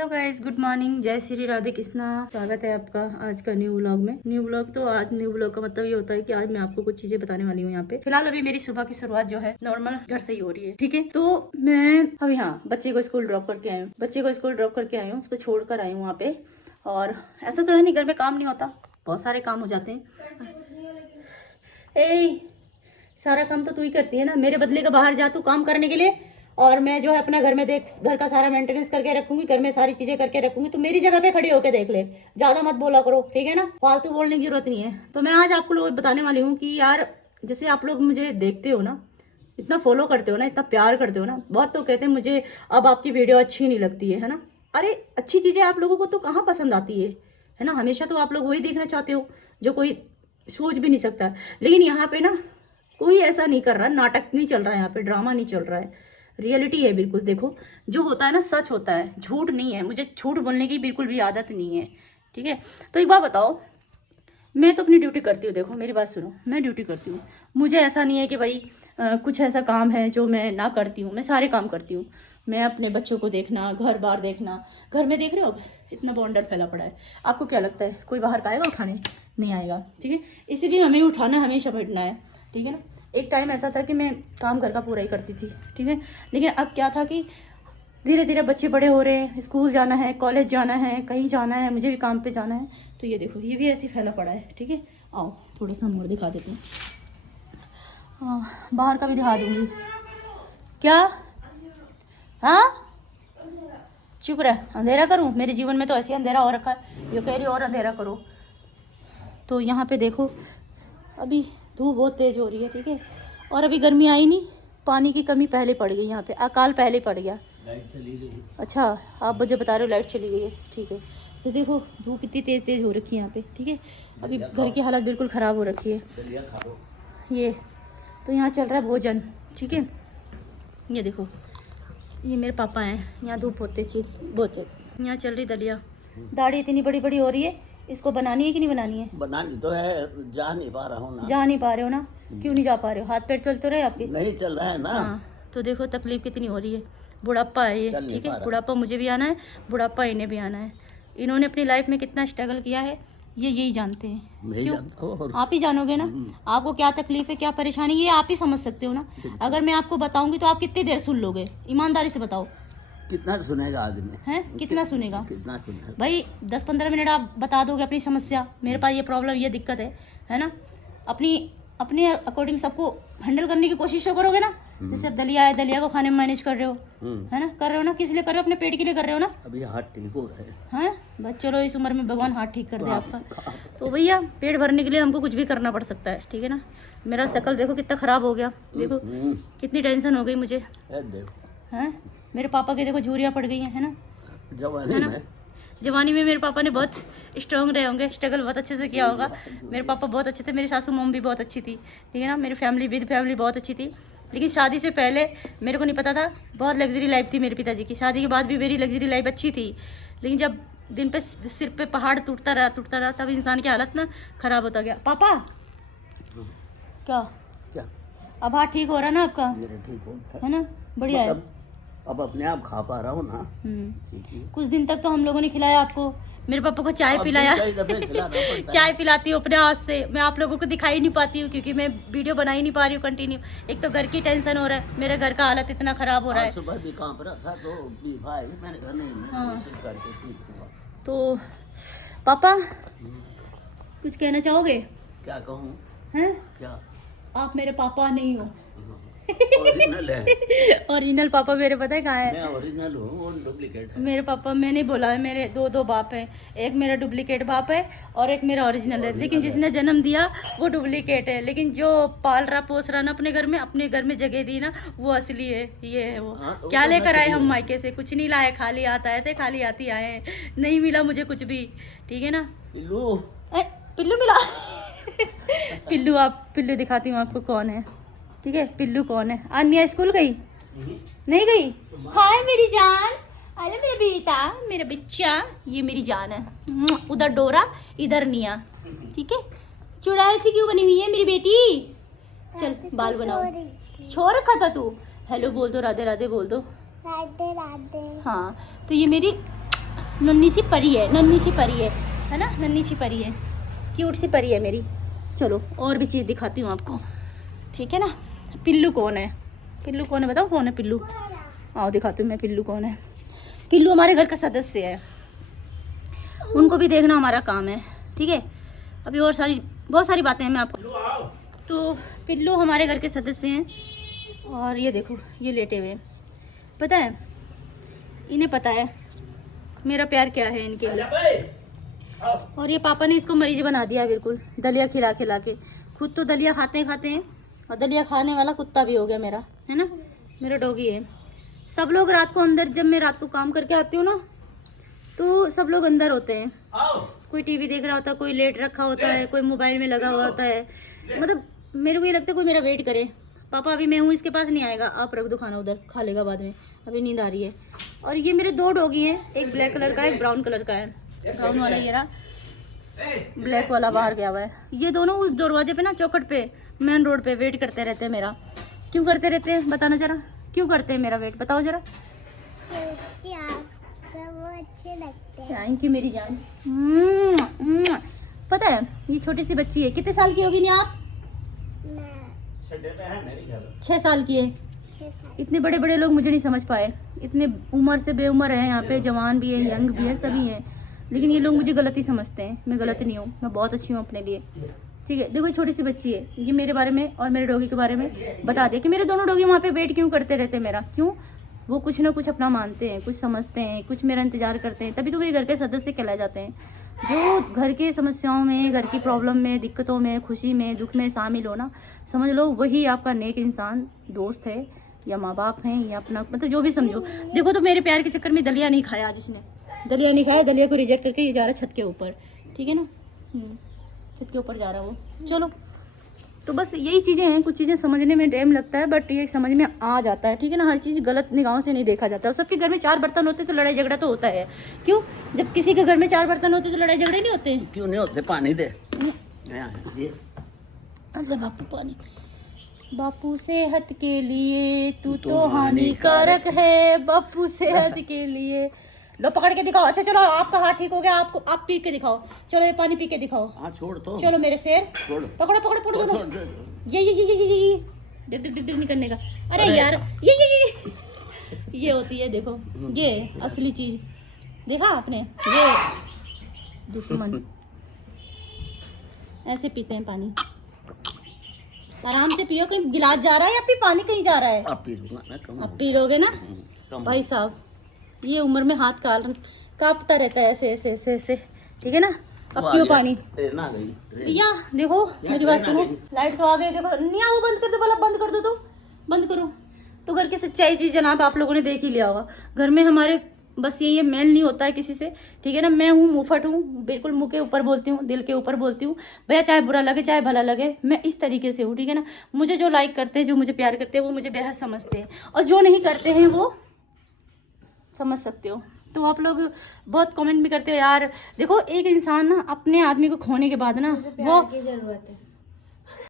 Hello guys, good morning, जय श्री राधे कृष्णा। स्वागत है आपका आज का न्यू व्लॉग में। न्यू व्लॉग का मतलब ये होता है कि आज मैं आपको कुछ चीजें बताने वाली हूँ। यहाँ पे फिलहाल अभी मेरी सुबह की शुरुआत जो है नॉर्मल घर से ही हो रही है, ठीक है। तो मैं अभी बच्चे को स्कूल ड्रॉप करके आई हूँ, उसको छोड़ कर आई हूँ वहाँ पे। और ऐसा तो है नहीं घर में काम नहीं होता, बहुत सारे काम हो जाते हैं। सारा काम तो तू ही करती है ना, मेरे बदले का बाहर जा तू काम करने के लिए, और मैं जो है अपना घर में घर का सारा मेंटेनेंस करके रखूंगी, घर में सारी चीजें करके रखूंगी। तो मेरी जगह पे खड़ी होकर देख ले, ज्यादा मत बोला करो, ठीक है ना। फालतू बोलने की जरूरत नहीं है। तो मैं आज आपको लोग बताने वाली हूँ कि यार, जैसे आप लोग मुझे देखते हो ना, इतना फॉलो करते हो ना, इतना प्यार करते हो ना, बहुत तो कहते हैं मुझे अब आपकी वीडियो अच्छी नहीं लगती है ना। अरे अच्छी चीजें आप लोगों को तो कहाँ पसंद आती है ना। हमेशा तो आप लोग वही देखना चाहते हो जो कोई सोच भी नहीं सकता। लेकिन यहाँ पे ना कोई ऐसा नहीं कर रहा, नाटक नहीं चल रहा है, यहाँ पे ड्रामा नहीं चल रहा है, रियलिटी है बिल्कुल। देखो जो होता है ना सच होता है, झूठ नहीं है। मुझे झूठ बोलने की बिल्कुल भी आदत नहीं है, ठीक है। तो एक बात बताओ, मैं तो अपनी ड्यूटी करती हूँ। देखो मेरी बात सुनो, मैं ड्यूटी करती हूँ। मुझे ऐसा नहीं है कि भाई कुछ ऐसा काम है जो मैं ना करती हूँ, मैं सारे काम करती हूँ। मैं अपने बच्चों को देखना, घर बार देखना। घर में देख रहे हो इतना बॉन्डर फैला पड़ा है, आपको क्या लगता है कोई बाहर का आएगा उठाने? नहीं आएगा, ठीक है। इसीलिए हमें उठाना, हमें समेटना है, ठीक है ना। एक टाइम ऐसा था कि मैं काम घर का पूरा ही करती थी, ठीक है। लेकिन अब क्या था कि धीरे धीरे बच्चे बड़े हो रहे हैं, स्कूल जाना है, कॉलेज जाना है, कहीं जाना है, मुझे भी काम पे जाना है। तो ये देखो ये भी ऐसे फैला पड़ा है, ठीक है। आओ थोड़ा सा मोड़ दिखा देती हूँ, बाहर का भी दिखा दूँगी। क्या? हाँ चुप रह, अंधेरा करूँ? मेरे जीवन में तो ऐसे अंधेरा हो रखा है, ये कह रही और अंधेरा करो। तो यहाँ पे देखो अभी धूप बहुत तेज़ हो रही है, ठीक है। और अभी गर्मी आई नहीं, पानी की कमी पहले पड़ गई यहाँ पे, अकाल पहले पड़ गया। लाइट चली गई। अच्छा आप मुझे बता रहे हो लाइट चली गई है, ठीक है। तो देखो धूप इतनी तेज़ तेज़ हो रखी है यहाँ पे, ठीक है। अभी घर की हालत बिल्कुल ख़राब हो रखी है। ये तो यहाँ चल रहा है भोजन, ठीक है। ये देखो ये मेरे पापा हैं, यहाँ धूप बहुत तेज यहाँ चल रही दलिया। दाढ़ी इतनी बड़ी बड़ी हो रही है, इसको बनानी है कि नहीं बनानी है? बनानी तो है, जा नहीं पा रहा हूँ ना। जा नहीं पा रहे हो ना? क्यों नहीं जा पा रहे हो? हाथ पैर चल तो रहे आपके? नहीं चल रहा है ना। हाँ तो देखो तकलीफ कितनी हो रही है। बुढ़ापा है ये, ठीक है। बुढ़ापा मुझे भी आना है, बुढ़ापा इन्हें भी आना है। इन्होंने अपनी लाइफ में कितना स्ट्रगल किया है ये यही जानते हैं। क्यों? आप ही जानोगे ना, आपको क्या तकलीफ है, क्या परेशानी, ये आप ही समझ सकते हो ना। अगर मैं आपको बताऊंगी तो आप कितनी देर सुन लोगे? ईमानदारी से बताओ। कितना सुनेगा आदमी? हैं कितना सुनेगा? कितना सुनेगा भाई 10-15 मिनट आप बता दोगे अपनी समस्या, मेरे पास ये प्रॉब्लम, ये दिक्कत है ना। अपने अकॉर्डिंग सबको हैंडल करने की कोशिश तो करोगे ना। जैसे अब दलिया है, दलिया को खाने में मैनेज कर रहे हो, है ना। कर रहे हो ना, किस लिए कर रहे हो? अपने पेट के लिए कर रहे हो ना। अभी हाथ ठीक हो रहे हैं बस, चलो इस उम्र में भगवान हाथ ठीक कर दे आपका। तो भैया पेट भरने के लिए हमको कुछ भी करना पड़ सकता है, ठीक है ना। मेरा शक्ल देखो कितना ख़राब हो गया, देखो कितनी टेंशन हो गई मुझे। देखो हैं मेरे पापा के देखो झुर्रियाँ पड़ गई हैं, है ना। जवानी में मेरे पापा ने बहुत स्ट्रॉन्ग रहे होंगे, स्ट्रगल बहुत अच्छे से किया होगा। मेरे पापा बहुत अच्छे थे, मेरी सासू मम्मी भी बहुत अच्छी थी, ठीक है ना। मेरी फैमिली बहुत अच्छी थी। लेकिन शादी से पहले मेरे को नहीं पता था, बहुत लग्जरी लाइफ थी मेरे पिताजी की। शादी के बाद भी मेरी लग्जरी लाइफ अच्छी थी। लेकिन जब दिन पे सिर पे पहाड़ टूटता रहा तब इंसान की हालत ना ख़राब होता गया। पापा क्या अब हाथ ठीक हो रहा है ना आपका? ठीक हो है ना, बढ़िया है। अब अपने आप खा पा रहा हूँ ना। कुछ दिन तक तो हम लोगों ने खिलाया आपको, मेरे पापा को चाय पिलाया चाय पिलाती हूँ अपने हाथ से। मैं आप लोगों को दिखाई नहीं पाती हूँ क्योंकि मैं वीडियो बना ही नहीं पा रही हूँ कंटिन्यू। एक तो घर की टेंशन हो रहा है, मेरे घर का हालत इतना ख़राब हो रहा है। सुबह भी कांप रहा था तो भाई मैंने कहा नहीं, मैं कोशिश करके ठीक हुआ। तो पापा कुछ कहना चाहोगे? क्या कहूँ? हैं क्या? आप मेरे पापा नहीं हो। ओरिजिनल है। ओरिजिनल पापा मेरे पता है कहाँ है? मैं ओरिजिनल हूँ, वो डुप्लीकेट है। मेरे पापा, मैंने बोला है मेरे दो बाप हैं, एक मेरा डुप्लीकेट बाप है और एक मेरा ओरिजिनल है। लेकिन जिसने जन्म दिया वो डुप्लीकेट है, लेकिन जो पाल रहा पोस रहा ना अपने घर में जगह दी ना वो असली है। ये है वो। क्या लेकर आए हम मायके से? कुछ नहीं लाए, खाली हाथ आए थे, खाली हाथ ही आए, नहीं मिला मुझे कुछ भी, ठीक है ना। पिल्लू मिला पिल्लू दिखाती हूँ आपको कौन है, ठीक है। पिल्लू कौन है? अन्या स्कूल गई? नहीं गई? हाय मेरी जान, अरे मेरा बेटा, मेरा बच्चा, ये मेरी जान है। उधर डोरा इधर निया, ठीक है। चुड़ैल सी क्यों बनी हुई है मेरी बेटी? चल बाल बनाओ। छोड़ रखा था तू? हेलो बोल दो, राधे राधे बोल दो। राधे राधे। हाँ तो ये मेरी नन्ही सी परी है, नन्ही सी परी है ना, नन्ही सी परी है, क्यूट सी परी है मेरी। चलो और भी चीज़ दिखाती हूँ आपको, ठीक है ना। पिल्लू कौन है, पिल्लू कौन है बताओ, कौन है पिल्लू? आओ दिखाती हूँ मैं पिल्लू कौन है। पिल्लू हमारे घर का सदस्य है, उनको भी देखना हमारा काम है, ठीक है। अभी और बहुत सारी बातें हैं मैं आपको। तो पिल्लू हमारे घर के सदस्य हैं, और ये देखो ये लेटे हुए, पता है इन्हें पता है मेरा प्यार क्या है इनके लिए। और ये पापा ने इसको मरीज बना दिया बिल्कुल, दलिया खिला खिला के। खुद तो दलिया खाते हैं और दलिया खाने वाला कुत्ता भी हो गया मेरा, है ना, मेरा डॉगी है। सब लोग रात को अंदर, जब मैं रात को काम करके आती हूँ ना, तो सब लोग अंदर होते हैं। कोई टीवी देख रहा होता है, कोई लेट रखा होता है, कोई मोबाइल में लगा हुआ होता है। मतलब मेरे को ये लगता है कोई मेरा वेट करे। पापा अभी मैं हूँ, इसके पास नहीं आएगा, आप रख दो खाना उधर, खा लेगा बाद में, अभी नींद आ रही है। और ये मेरे 2 डॉगी हैं, एक ब्लैक कलर का है, एक ब्राउन कलर का है। ब्राउन वाला ये रहा, ब्लैक वाला बाहर गया हुआ है। ये दोनों उस दरवाजे पे ना, चौखट पे, मेन रोड पे वेट करते रहते हैं मेरा। क्यों करते रहते हैं बताना जरा, क्यों करते हैं मेरा वेट, बताओ जरा। क्योंकि आपको वो अच्छे लगते हैं। थैंक यू मेरी जान। पता है ये छोटी सी बच्ची है, कितने साल की होगी नहीं आप? 6 साल की है। 6 साल। इतने बड़े बड़े लोग मुझे नहीं समझ पाए, इतने उम्र से बेउम्र हैं यहाँ पे, जवान भी है, यंग भी है, सभी हैं, लेकिन ये लोग मुझे गलत ही समझते हैं। मैं गलत नहीं हूँ, मैं बहुत अच्छी हूँ अपने लिए, ठीक है। देखो ये छोटी सी बच्ची है, ये मेरे बारे में और मेरे डॉगी के बारे में बता दिया कि मेरे दोनों डॉगी वहाँ पे वेट क्यों करते रहते हैं मेरा। क्यों? वो कुछ ना कुछ अपना मानते हैं, कुछ समझते हैं, कुछ मेरा इंतजार करते हैं, तभी तो वे घर के सदस्य कहलाए जाते हैं। जो घर के समस्याओं में, घर की प्रॉब्लम में, दिक्कतों में, खुशी में, दुख में शामिल हो ना, समझ लो वही आपका नेक इंसान, दोस्त है, या माँ बाप हैं, या अपना, मतलब जो भी समझो। देखो तो मेरे प्यार के चक्कर में दलिया नहीं खाया आज इसने, दलिया नहीं खाया, दलिया को रिजेक्ट करके ये जा रहा है छत के ऊपर, ठीक है ना। छत के ऊपर जा रहा है वो। चलो तो बस यही चीज़ें हैं, कुछ चीज़ें समझने में टाइम लगता है, बट ये समझ में आ जाता है, ठीक है ना। हर चीज़ गलत निगाहों से नहीं देखा जाता। और सबके घर में 4 बर्तन होते तो लड़ाई झगड़ा तो होता है। क्यों? जब किसी के घर में 4 बर्तन होते तो लड़ाई झगड़े नहीं होते। क्यों नहीं होते? पानी दे ये। अल्लाह बापू पानी। बापू सेहत के लिए तू तो हानिकारक है, बापू सेहत के लिए। लो पकड़ के दिखाओ। अच्छा चलो आपका हाथ ठीक हो गया, आपको आप पी के दिखाओ। चलो ये पानी पी के दिखाओ। हाँ छोड़ तो। चलो मेरे शेर, छोड़। पकड़ो पकड़ो पकड़ो दोनों। ये डिग डिग डिग डिग नहीं करने का। अरे यार ये होती है, देखो ये असली चीज देखा आपने, ये दुश्मन ऐसे पीते हैं पानी। आराम से पियो, कहीं गिलास जा रहा है या फिर पानी कहीं जा रहा है? आप पी लूंगा ना, कम आप पी लोगे ना कम। भाई साहब, ये उम्र में हाथ कांपता रहता है ऐसे ऐसे ऐसे ऐसे, ठीक है ना। अब पियो पानी। ट्रेन आ गई, ट्रेन। भैया देखो मेरी बात सुनो, लाइट तो आ गई, देखो नहीं वो बंद कर दो, बोला बंद कर दो तो बंद करो। तो घर की सच्चाई चीज जनाब आप लोगों ने देख ही लिया होगा। घर में हमारे बस ये मेल नहीं होता है किसी से, ठीक है ना। मैं हूँ मुफट हूँ, बिल्कुल मुंह के ऊपर बोलती हूँ, दिल के ऊपर बोलती हूँ भैया, चाहे बुरा लगे चाहे भला लगे, मैं इस तरीके से हूँ, ठीक है ना। मुझे जो लाइक करते हैं, जो मुझे प्यार करते हैं, वो मुझे बेहद समझते हैं, और जो नहीं करते हैं वो समझ सकते हो। तो आप लोग बहुत कमेंट भी करते हो यार। देखो एक इंसान ना अपने आदमी को खोने के बाद ना, वो की जरूरत है।